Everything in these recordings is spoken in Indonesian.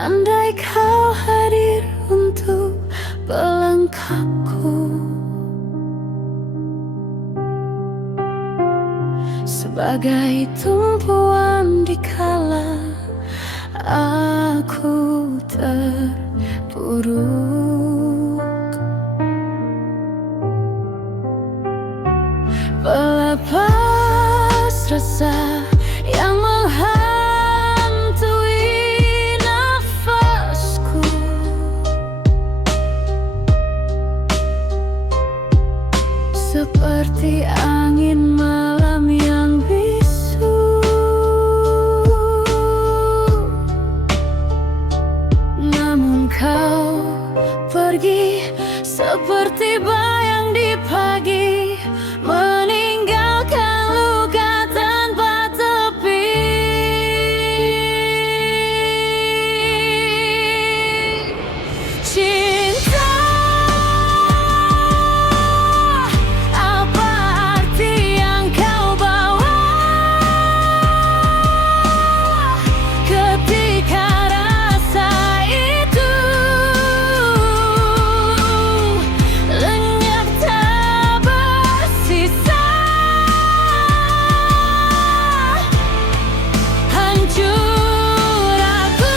Andai kau hadir untuk pelengkapku, sebagai tumpuan dikala aku terpuruk, pelepas rasa yang menghantui nafasku, seperti angin malam yang bisu. Namun kau pergi seperti bayang di pagi, meninggalkan luka tanpa tepi. Cinta, apa arti yang kau bawa ketika rasa itu lenyap tak bersisa? Hancur aku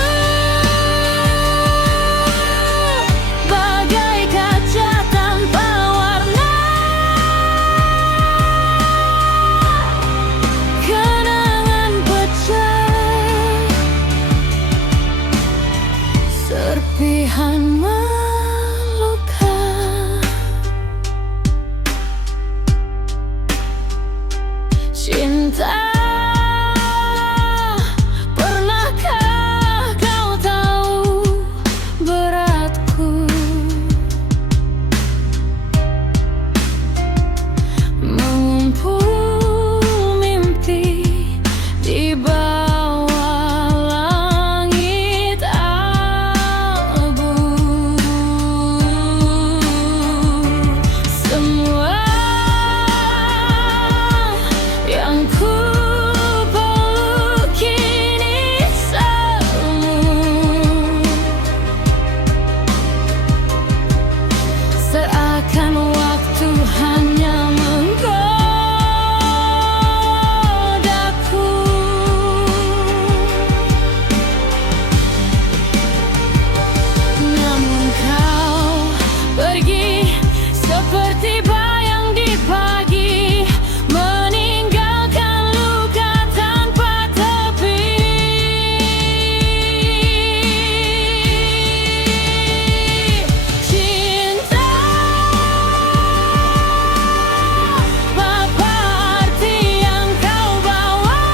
bagai kaca tanpa warna, kenangan pecah, serpihan meluka. Cinta, pernahkah kau tahu beratku mengumpul mimpi di bawah langit abu? Semua yang ku peluk kini semu, seakan waktu hanya menggodaku. Namun kau pergi seperti bayang di pagi, meninggalkan luka tanpa tepi. Cinta, apa arti yang kau bawa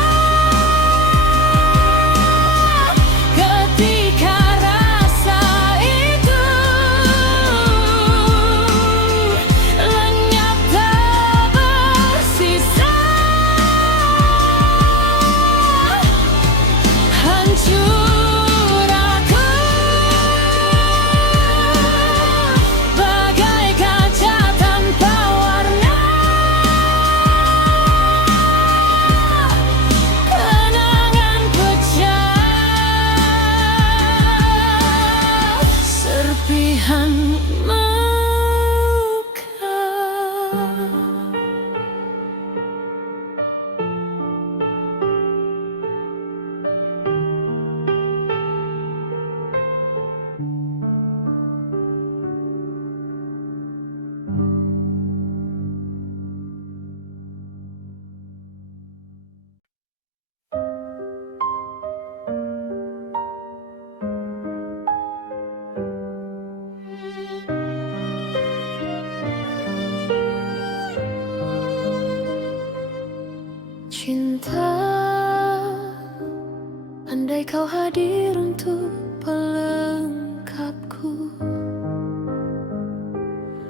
ketika rasa itu lenyap tak bersisa? Hancur aku bagai kaca tanpa warna, kenangan pecah, serpihan meluka. Cinta, andai kau hadir untuk pelengkapku,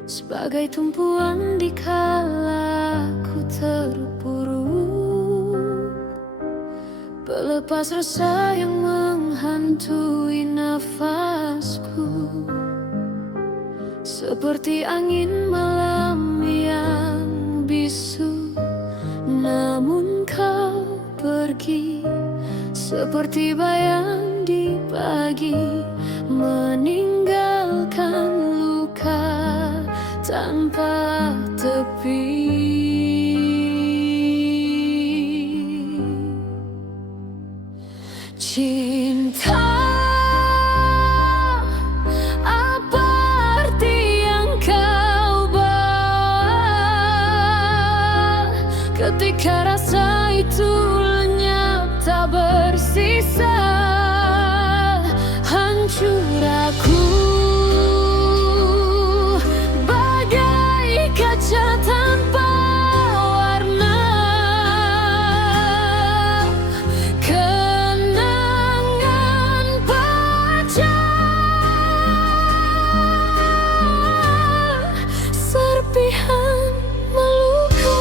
sebagai tumpuan dikala ku terpuruk, pelepas rasa yang menghantui nafasku, seperti angin malam yang bisu. Namun kau pergi seperti bayang di pagi, serpihan melukai.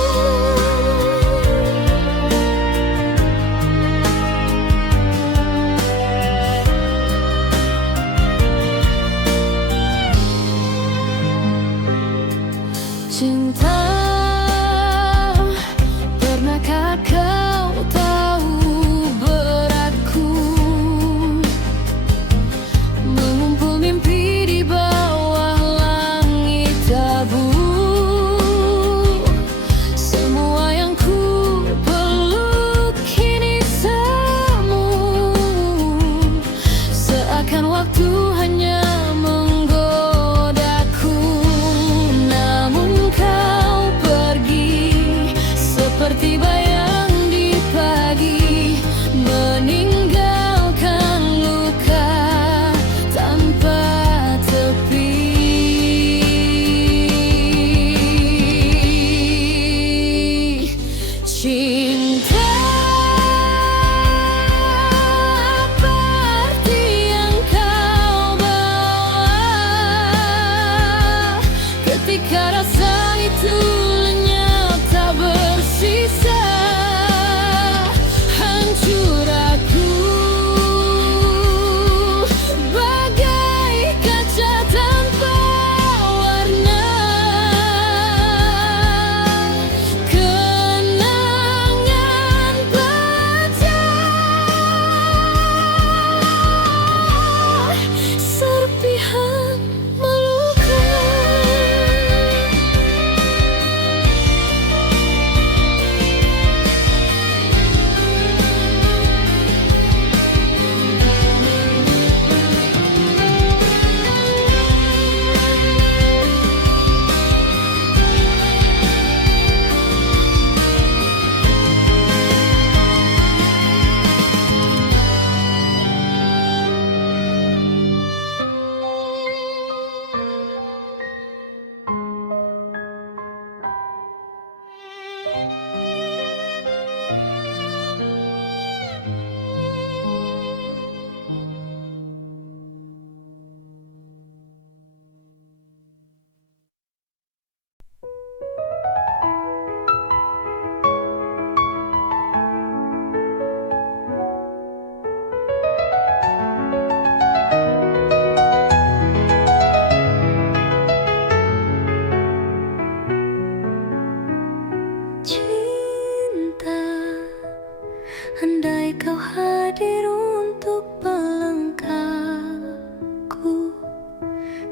Cinta, pernahkah kau tahu beratku mengumpul mimpi di bawah langit abu? Semua yang ku peluk kini semu, seakan waktu hanya menggodaku. Namun kau pergi seperti bayang di pagi, meninggalkan luka tanpa tepi. Cinta, apa arti yang kau bawa ketika rasa itu lenyap tak bersisa? Hancur aku bagai kaca tanpa warna, kenangan pecah, serpihan melukai. Cinta, andai kau hadir untuk pelengkapku,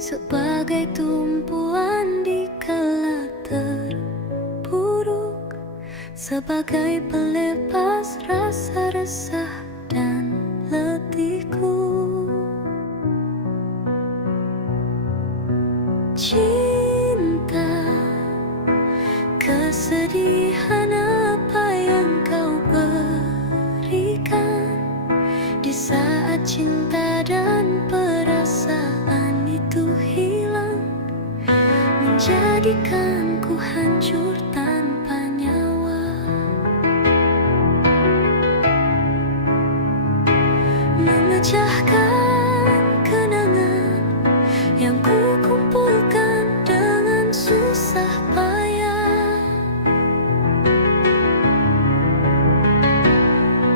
sebagai tumpuan di kala terpuruk, sebagai pelepas rasa resah dan letihku. Cinta, kesedihan apa yang kau berikan di saat cinta dan perasaan itu hilang, menjadikanku hancur tanpa nyawa. Memecahkan kenangan yang ku kumpulkan dengan susah payah.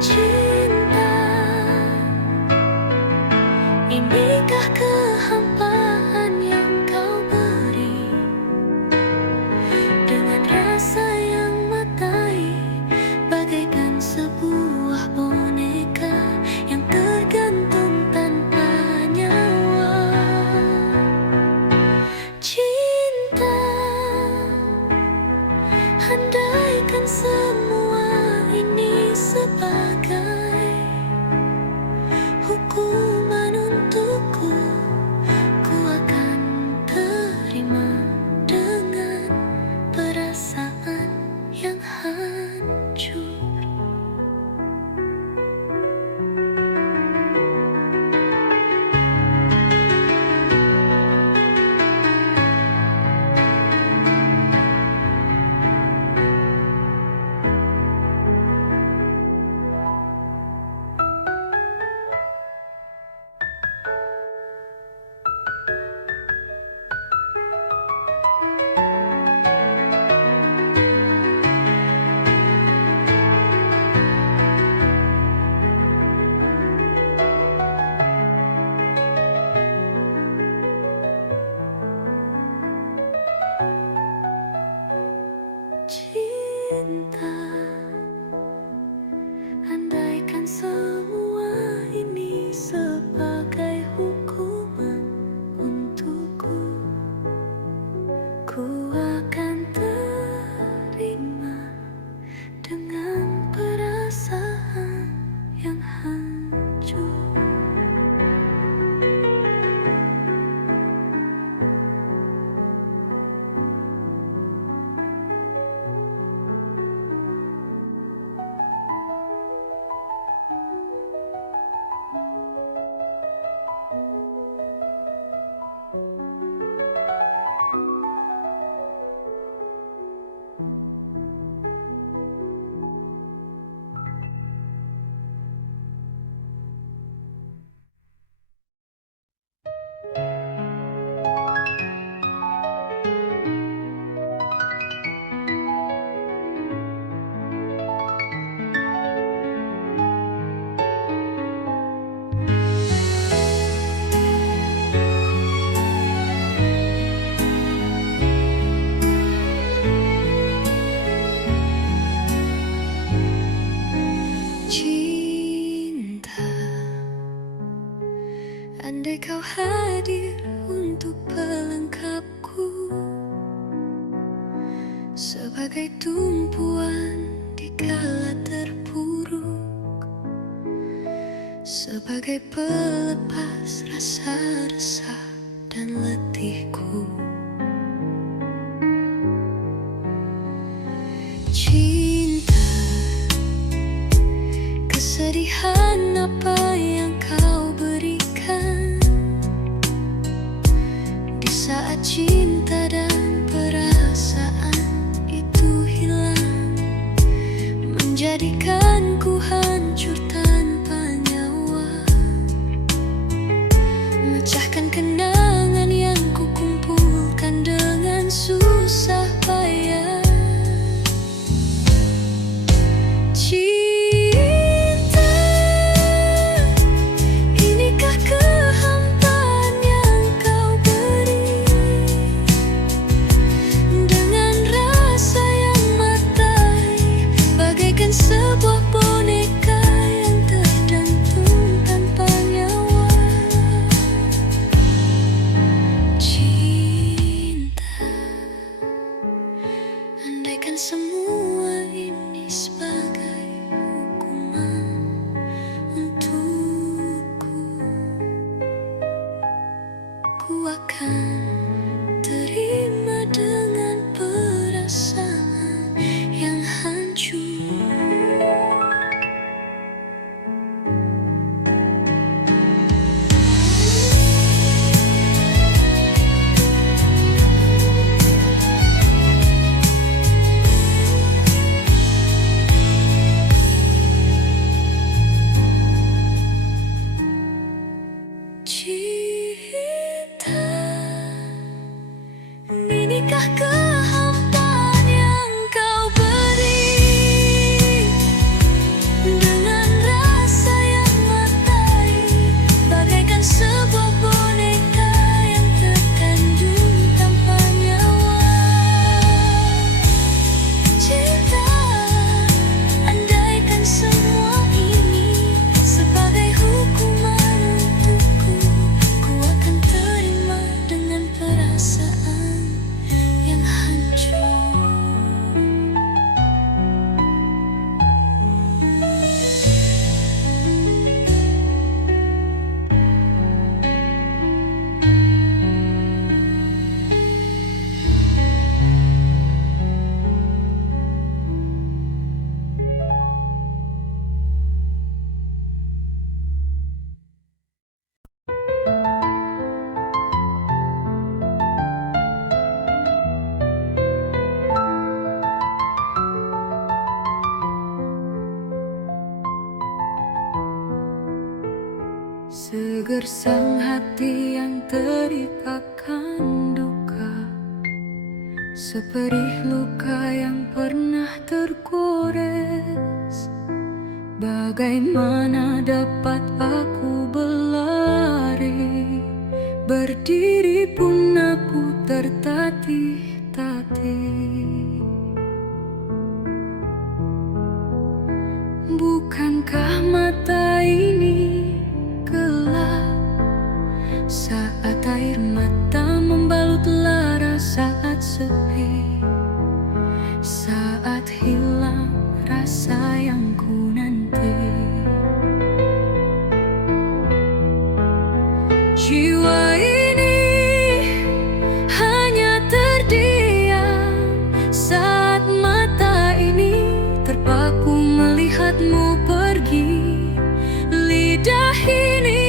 Cinta, inikah kehampaan yang kau beri, dengan rasa yang matai, bagaikan sebuah boneka yang tergantung tanpa nyawa. Cinta, andaikan semua ini sebagai hukuman untukku, Andai kau hadir untuk pelengkapku, sebagai tumpuan di kala terpuruk, sebagai pelepas rasa resah dan letihku. Cinta, kesedihan apa yang kau berikan di saat cinta dan perasaan itu hilang, menjadikanku hancur tanpa nyawa, memecahkan kenangan yang kukumpulkan dengan susah payah. Cinta, inikah kehampaan yang kau beri, dengan rasa yang matai, bagaikan sebuah boneka yang tergantung tanpa nyawa. Cinta, andaikan semua ini sebagai hukuman untukku, ku akan terima dengan perasaan yang hancur. Cinta, inikah kehampaan yang kau beri, dengan rasa yang matai, bagaikan sebuah boneka yang terkandung tanpa nyawa. Cinta, andaikan semua ini sebagai hukuman untukku, ku akan terima dengan perasaan yang hancur. Segersang hati yang teripakan duka, seperih luka yang pernah tergores. Bagaimana dapat aku berlari, berdiri pun aku tertatih-tatih. Bukankah mata ini gelap saat air mata membalut lara, saat sepi, saat hilang rasa yang ku nanti. Jiwa ini hanya terdiam saat mata ini terpaku melihatmu pergi. Lidah ini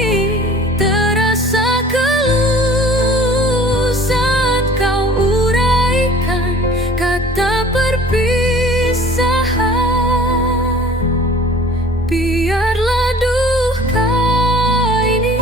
terasa keluh saat kau uraikan kata perpisahan. Biarlah duka ini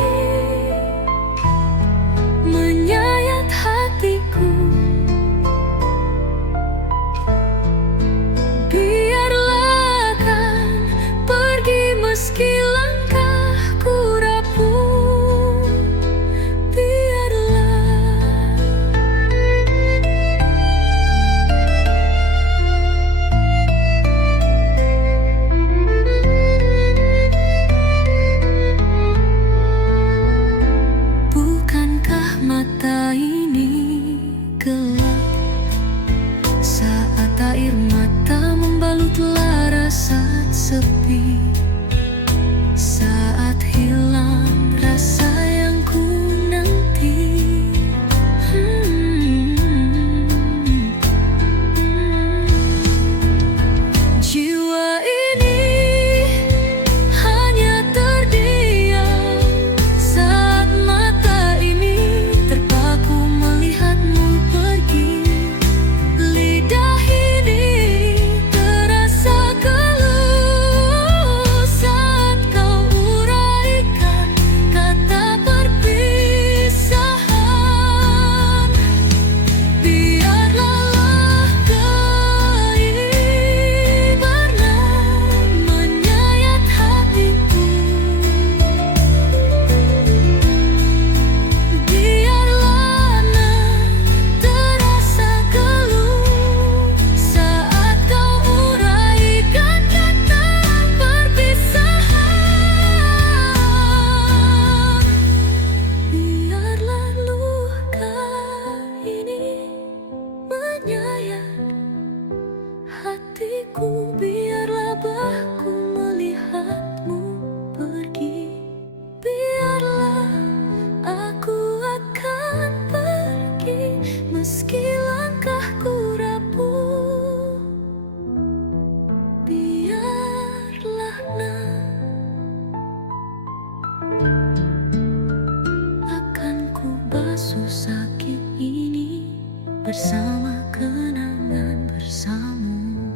bersama kenangan bersamamu.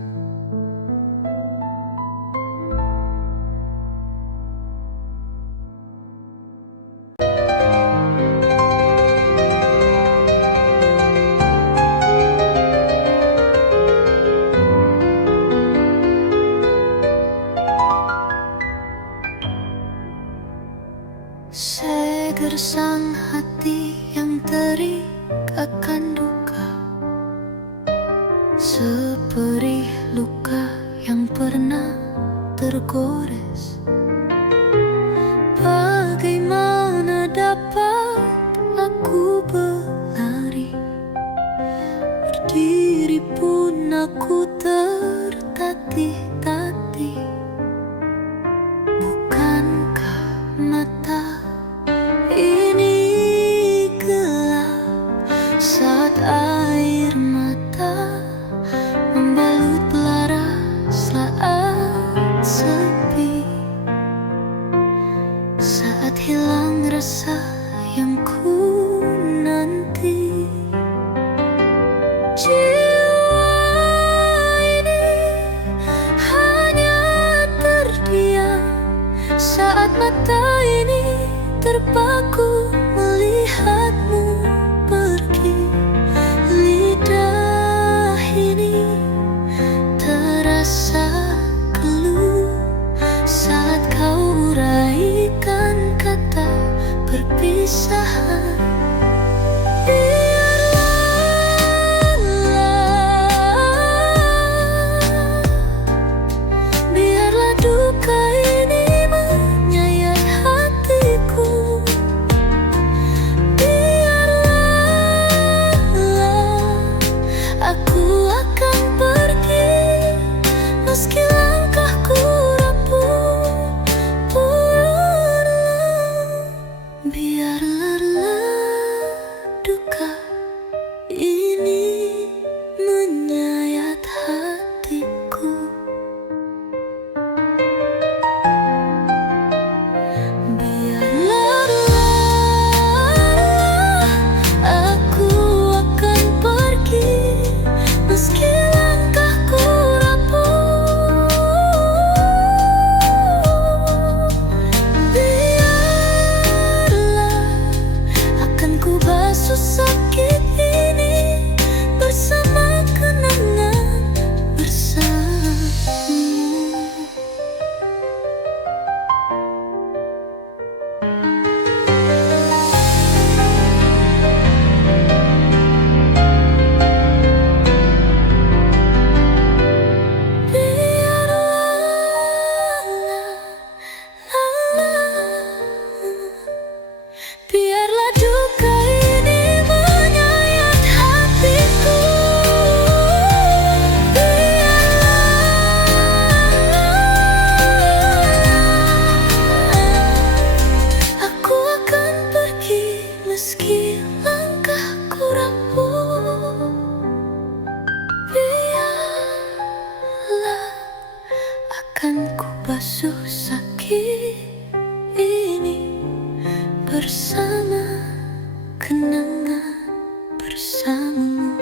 Segersang hati yang terikat duka, seperih luka yang pernah tergores. Bagaimana dapat aku berlari? Berdiri pun aku tertatih-tatih. Bukankah mata ini gelap saat air mata membalut belara saat sepi, saat hilang rasa yang ku nanti. Jiwa ini hanya terdiam saat mata ini terpaku melihatmu pergi. Lidah ini terasa keluh saat kau uraikan kata perpisahan. Biarlah duka ini menyayat hatiku. Aku akan pergi meski langkahku rapuh. Biarlah duka ini menyayat hatiku. Biarlah aku akan pergi meski langkahku rapuh. Biarlah akan ku basuh sakit ini bersama kenangan bersamamu. Biarlah duka ini menyayat hatiku. Aku akan pergi meski langkahku rapuh. Biarlah akan ku basuh sakit ini bersama kenangan bersamamu.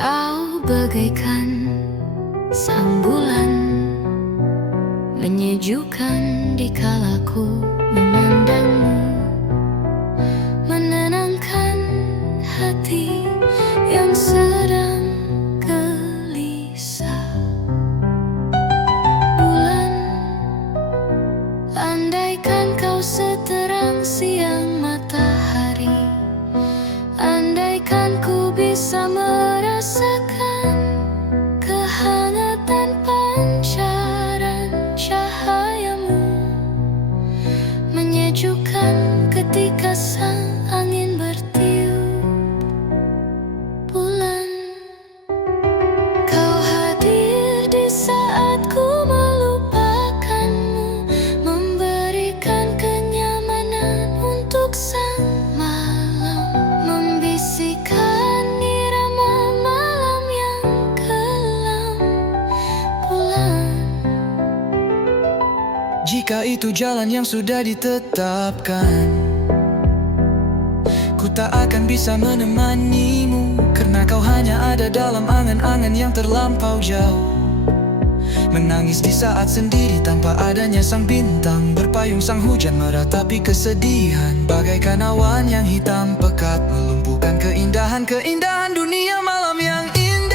Kau bagaikan sang bulan, menyejukkan di kalaku memandangmu, menenangkan hati yang sedang gelisah. Bulan, andaikan kau seterang siang matahari, andaikan ku bisa merasakan kehangatan pancaran cahayamu, menyejukkan ketika sang angin bertiup itu jalan yang sudah ditetapkan. Ku tak akan bisa menemanimu, karena kau hanya ada dalam angan-angan yang terlampau jauh. Menangis di saat sendiri tanpa adanya sang bintang, berpayung sang hujan meratapi kesedihan, bagaikan awan yang hitam pekat melumpuhkan keindahan dunia malam yang indah.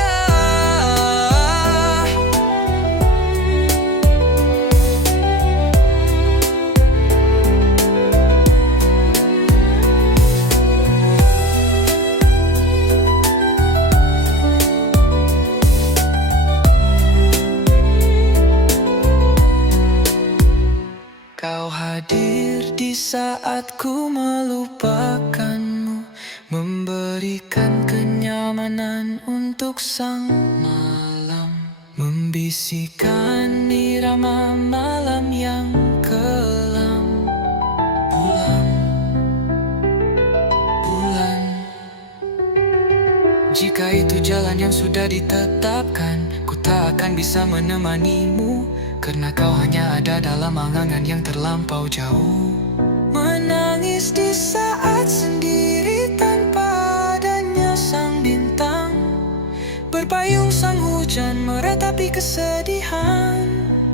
Kau hadir di saat ku melupakanmu, memberikan kenyamanan untuk sang malam, membisikkan irama malam yang kelam. Bulan, jika itu jalan yang sudah ditetapkan, ku tak akan bisa menemanimu, karena kau hanya ada dalam angan-angan yang terlampau jauh. Menangis di saat sendiri tanpa adanya sang bintang, berpayung sang hujan meratapi kesedihan,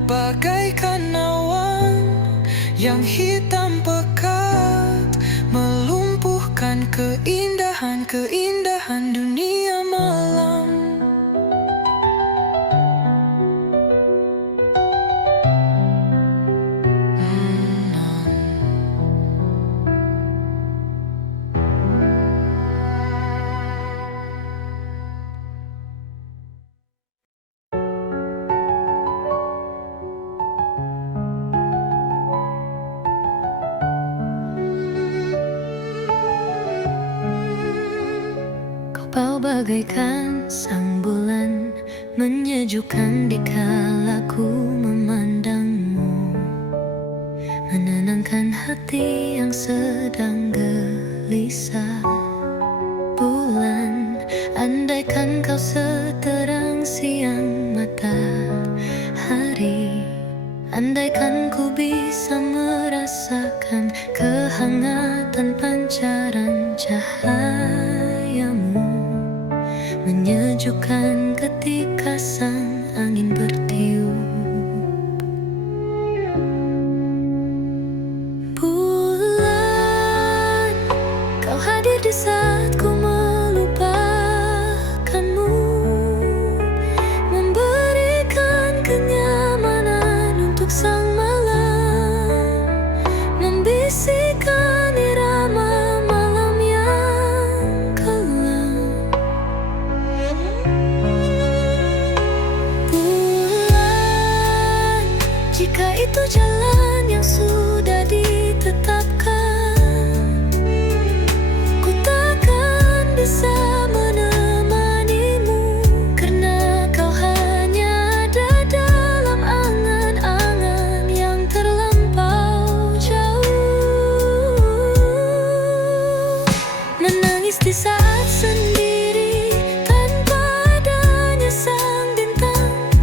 bagaikan awan yang hitam pekat melumpuhkan keindahan dunia malam. Kau bagaikan sang bulan, menyejukkan di kala ku memandangmu, menenangkan hati yang sedang gelisah. Bulan, andaikan kau seterang siang matahari, andaikan ku bisa merasakan kehangatan pancaran cahayamu, menyejukkan ketika sang angin bertiup. Bulan, kau hadir di saat ku melupakanmu, memberikan kenyamanan untuk sang malam, membisikkan irama malam yang kelam. Bulan, jika itu jalan yang sudah ditetapkan, ku takkan bisa menemanimu, karena kau hanya ada dalam angan-angan yang terlampau jauh. Menangis di saat sendiri tanpa adanya sang bintang,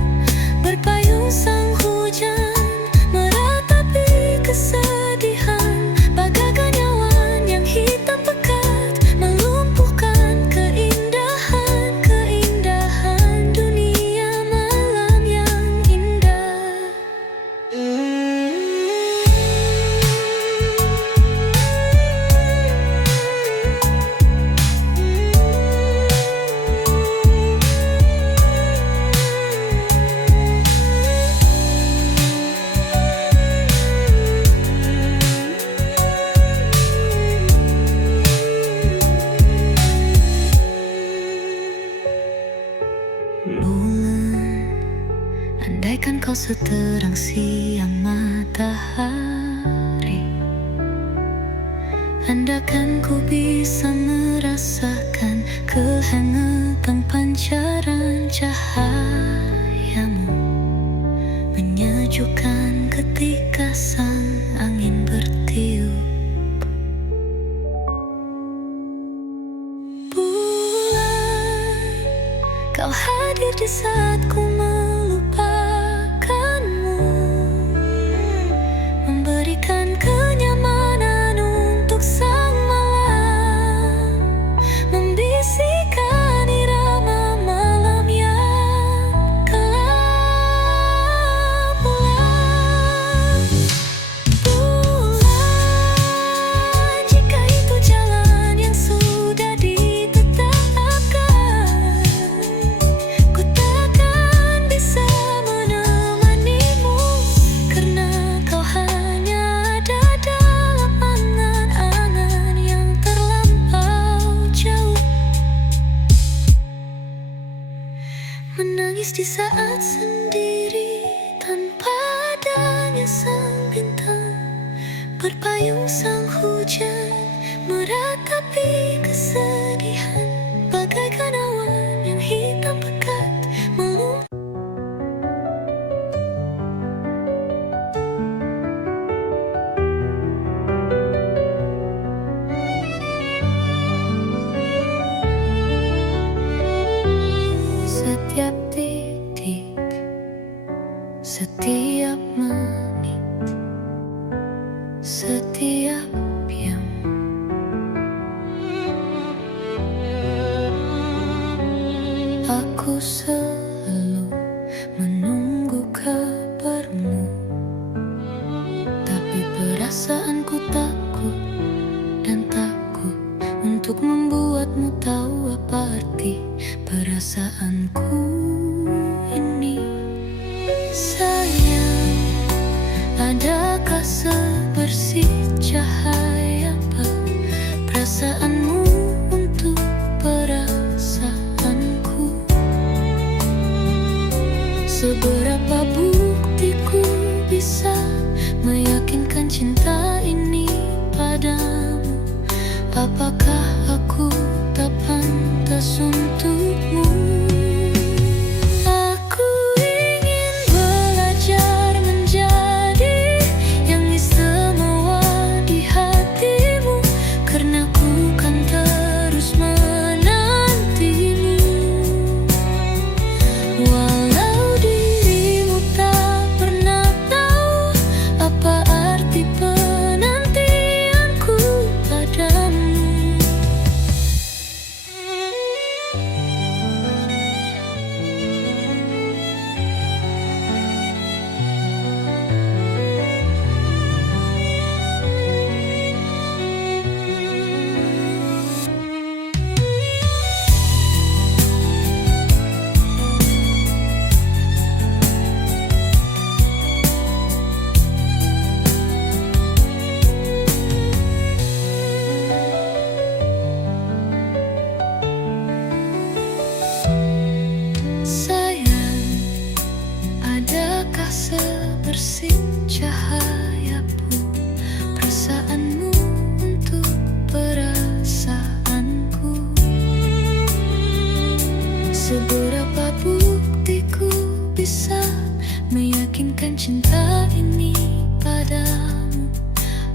berpayung sang hujan meratapi kesedihan, bagaikan awan yang hitam pekat melumpuhkan keindahan dunia malam yang indah. Bulan, andaikan kau seterang siang matahari, andaikan ku bisa merasakan kehangatan pancaran cahayamu, menyejukkan ketika sang angin bertiup. Kau hadir di saat ku melupakanmu, di saat sendiri tanpa adanya sang bintang, berpayung sang hujan meratapi kesedihan, bagaikan awan yang hitam pekat melumpuhkan. Setiap titik, setiap menit, setiap diam, aku selalu menunggu kabarmu, tapi perasaanku takut dan takut untuk membuatmu tahu apa arti perasaanku ini. Sayang, adakah sebersih cahaya perasaanmu untuk perasaanku? Seberapa buktiku bisa meyakinkan cinta ini padamu? Apakah aku tak pantas untukmu? Aku ingin belajar menjadi yang istimewa di hatimu, karena ku kan terus menantimu. Walau dirimu tak pernah tahu apa arti penantianku padamu. Sayang, adakah sebersih cahaya perasaanmu untuk perasaanku? Seberapa buktiku bisa meyakinkan cinta ini padamu?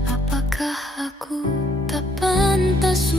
Apakah aku tak pantas